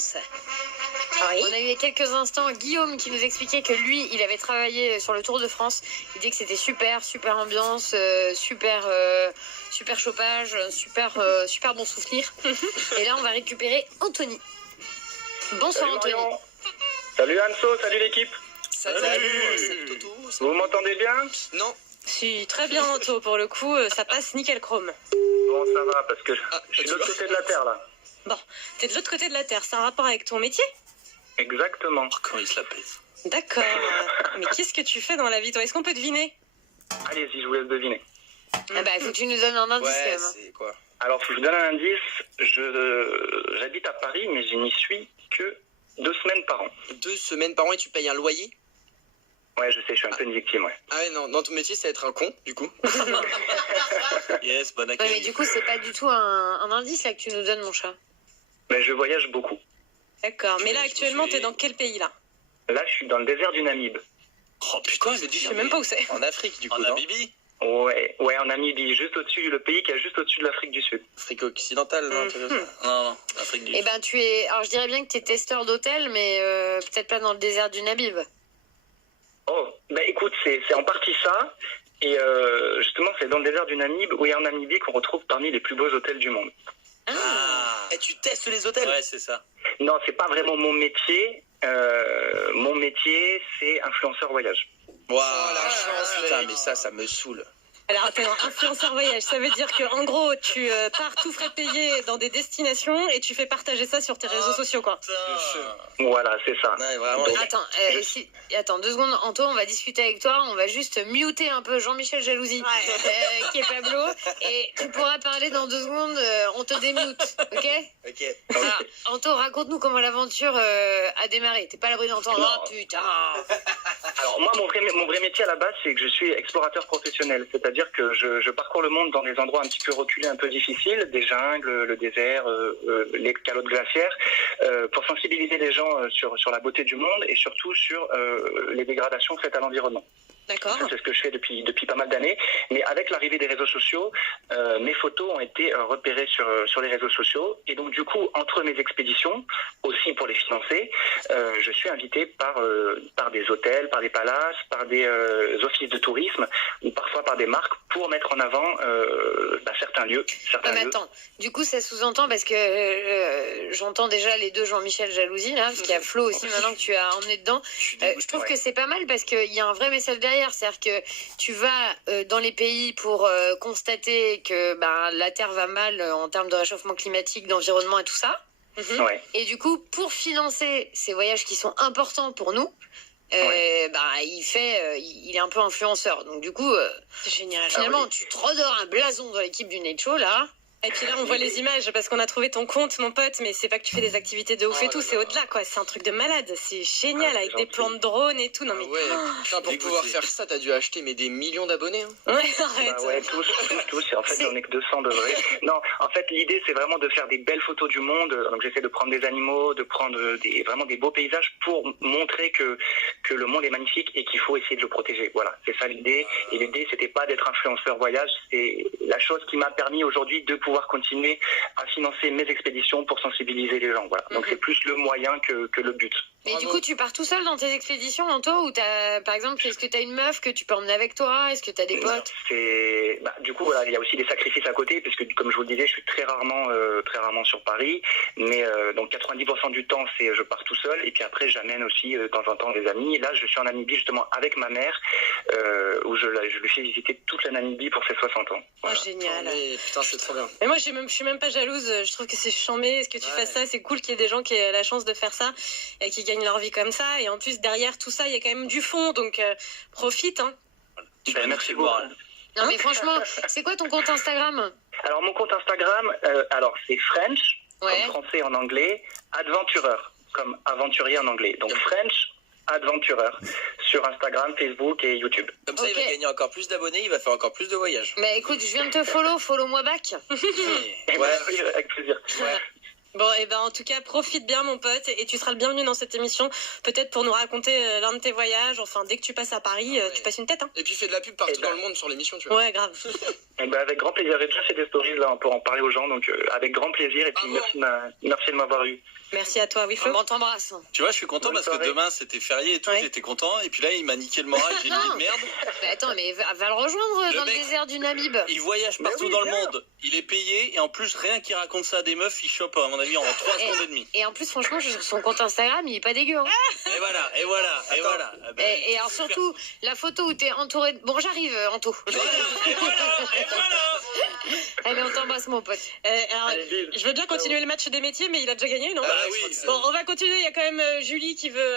France. Oui. On a eu il y a quelques instants Guillaume qui nous expliquait que lui, il avait travaillé sur le Tour de France. Il dit que c'était super ambiance, super chauffage, super bon souvenir. Et là, on va récupérer Anthony. Bonsoir Anthony. Marion. Salut Anso, salut l'équipe. Salut Toto. Vous m'entendez bien? Non. Si, très bien, Anto, pour le coup, ça passe nickel chrome. Bon, ça va, parce que je suis de l'autre côté de la Terre, là. Bon, t'es de l'autre côté de la Terre, c'est un rapport avec ton métier? Exactement. Oh, quand il se la pèse. D'accord. Mais qu'est-ce que tu fais dans la vie, toi? Est-ce qu'on peut deviner? Allez-y, je vous laisse deviner. Ah bah, faut que tu nous donnes un indice quand Ouais, même. Hein. c'est quoi? Alors, je vous donne un indice. J'habite à Paris, mais je n'y suis que 2 semaines par an. 2 semaines par an et tu payes un loyer? Ouais, je sais, je suis un peu une victime, ouais. Ah ouais, non, dans ton métier, ça va être un con, du coup. Yes, bon Ouais, mais du coup, c'est pas du tout un indice là que tu nous donnes, mon chat. Mais je voyage beaucoup. D'accord, mais là, Je actuellement, suis- t'es dans quel pays, là? Là, je suis dans le désert du Namib. Oh putain, c'est Je sais même pas où c'est. En Afrique, du coup, En non? Namibie? Ouais, en Namibie, juste au-dessus, le pays qui est juste au-dessus de l'Afrique du Sud. Afrique occidentale, non? un truc comme ça. Non, Afrique du Eh ben, tu es. Alors, je dirais bien que tu es testeur d'hôtel, mais peut-être pas dans le désert du Namib. Oh, bah écoute, c'est en partie ça. Et justement, c'est dans le désert du Namib, où il y a en Namibie qu'on retrouve parmi les plus beaux hôtels du monde. Ah. Et tu testes les hôtels? Ouais, c'est ça. Non, c'est pas vraiment mon métier. Mon métier, c'est influenceur voyage. Waouh, la chance, putain, mais ça me saoule. Alors, attends, influenceur voyage, ça veut dire que en gros, tu pars tout frais payé dans des destinations et tu fais partager ça sur tes réseaux sociaux, quoi. Putain. Voilà, c'est ça. Ouais, vraiment. Attends, 2 secondes, Anto, on va discuter avec toi. On va juste muter un peu Jean-Michel Jalousie, qui est Pablo. Et tu pourras parler dans 2 secondes, on te démute, ok? Ok. Alors, Anto, raconte-nous comment l'aventure a démarré. T'es pas à l'abri d'entendre. Non. Oh putain! Alors moi, mon vrai métier à la base, c'est que je suis explorateur professionnel. C'est-à-dire que je parcours le monde dans des endroits un petit peu reculés, un peu difficiles, des jungles, le désert, les calottes glaciaires, pour sensibiliser les gens sur la beauté du monde et surtout sur les dégradations faites à l'environnement. D'accord. C'est ce que je fais depuis pas mal d'années. Mais avec l'arrivée des réseaux sociaux, mes photos ont été repérées sur les réseaux sociaux. Et donc, du coup, entre mes expéditions, aussi pour les financer, je suis invité par des hôtels, par des palaces, par des offices de tourisme, ou parfois par des marques pour mettre en avant certains lieux. Ah, mais attends, du coup, ça sous-entend parce que j'entends déjà les 2 Jean-Michel Jalousie, là, parce qu'il y a Flo aussi maintenant que tu as emmené dedans. Je trouve que c'est pas mal parce qu'il y a un vrai message derrière. C'est-à-dire que tu vas dans les pays pour constater que la Terre va mal en termes de réchauffement climatique, d'environnement et tout ça. Ouais. Et du coup, pour financer ces voyages qui sont importants pour nous, il est un peu influenceur. Donc du coup, C'est génial. finalement, tu te redors un blason dans l'équipe du Nature, là. Et puis là, on voit les images parce qu'on a trouvé ton compte, mon pote, mais c'est pas que tu fais des activités de ouf et tout, c'est au-delà, quoi. C'est un truc de malade. C'est génial Ah, avec c'est des gentil. plans de drone et tout. Non, mais. Ah ouais, putain, pour pouvoir faire ça, t'as dû acheter des millions d'abonnés. Hein. Ouais, arrête. Ouais, tous. Et en fait, j'en ai que 200 de vrais. Non, en fait, l'idée, c'est vraiment de faire des belles photos du monde. Donc, j'essaie de prendre des animaux, de prendre vraiment des beaux paysages pour montrer que le monde est magnifique et qu'il faut essayer de le protéger. Voilà, c'est ça l'idée. Et l'idée, c'était pas d'être influenceur voyage. C'est la chose qui m'a permis aujourd'hui de pouvoir continuer à financer mes expéditions pour sensibiliser les gens. Voilà. Donc, c'est plus le moyen que le but. Mais Bravo. du coup, tu pars tout seul dans tes expéditions, Anto, ou par exemple, est-ce que t'as une meuf que tu peux emmener avec toi? Est-ce que t'as des potes? Du coup, voilà, il y a aussi des sacrifices à côté, puisque comme je vous le disais, je suis très rarement sur Paris. Mais donc 90% du temps, je pars tout seul, et puis après, j'amène aussi de temps en temps des amis. Là, je suis en Namibie justement avec ma mère, où je lui fais visiter toute la Namibie pour ses 60 ans. Voilà. Oh, génial. Mais putain, c'est trop bien. Mais moi, je suis même pas jalouse. Je trouve que c'est chambé. Est-ce que tu fasses ça? C'est cool qu'il y ait des gens qui aient la chance de faire ça et qui gagnent leur vie comme ça. Et en plus, derrière tout ça, il y a quand même du fond. Donc, profite, hein. Merci beaucoup. Non, mais franchement, c'est quoi ton compte Instagram? Alors, mon compte Instagram, c'est French, Ouais. comme français en anglais, adventureur, comme aventurier en anglais. Donc, French adventureur sur Instagram, Facebook et YouTube. Comme ça, il va Ok. gagner encore plus d'abonnés, il va faire encore plus de voyages. Bah écoute, je viens de te follow-moi back. Ouais, oui, avec plaisir. Bon, et ben en tout cas, profite bien, mon pote, et tu seras le bienvenu dans cette émission. Peut-être pour nous raconter l'un de tes voyages. Enfin, dès que tu passes à Paris, tu passes une tête, hein. Et puis fais de la pub partout dans le monde sur l'émission, tu vois. Ouais, grave. Avec grand plaisir. J'ai déjà fait des stories là pour en parler aux gens, donc avec grand plaisir. Et puis merci de m'avoir eu. Merci à toi, oui, Flo. On t'embrasse. Tu vois, je suis content Bonne parce que soirée. demain c'était férié et tout, Ouais. j'étais content. Et puis là, il m'a niqué le moral, j'ai dit Non. merde. Mais attends, mais va le rejoindre Le dans mec- le désert du Namib. Il voyage Mais partout oui, dans le bien. monde, il est payé et en plus, rien qu'il raconte ça à des meufs, il chope à mon avis en 3 secondes et demie. Et en plus, franchement, sur son compte Instagram, il est pas dégueu. Hein. Et voilà, et voilà, et voilà. Ah ben, Et alors surtout, la photo où t'es entouré de... Bon, j'arrive, Anto. et voilà, et voilà, et voilà. Allez, on t'embrasse, mon pote. Alors, Allez, bise. je veux bien continuer le match des métiers, mais il a déjà gagné, non Ah Bah, oui, je crois que c'est- Bon, on va continuer. Il y a quand même Julie qui veut.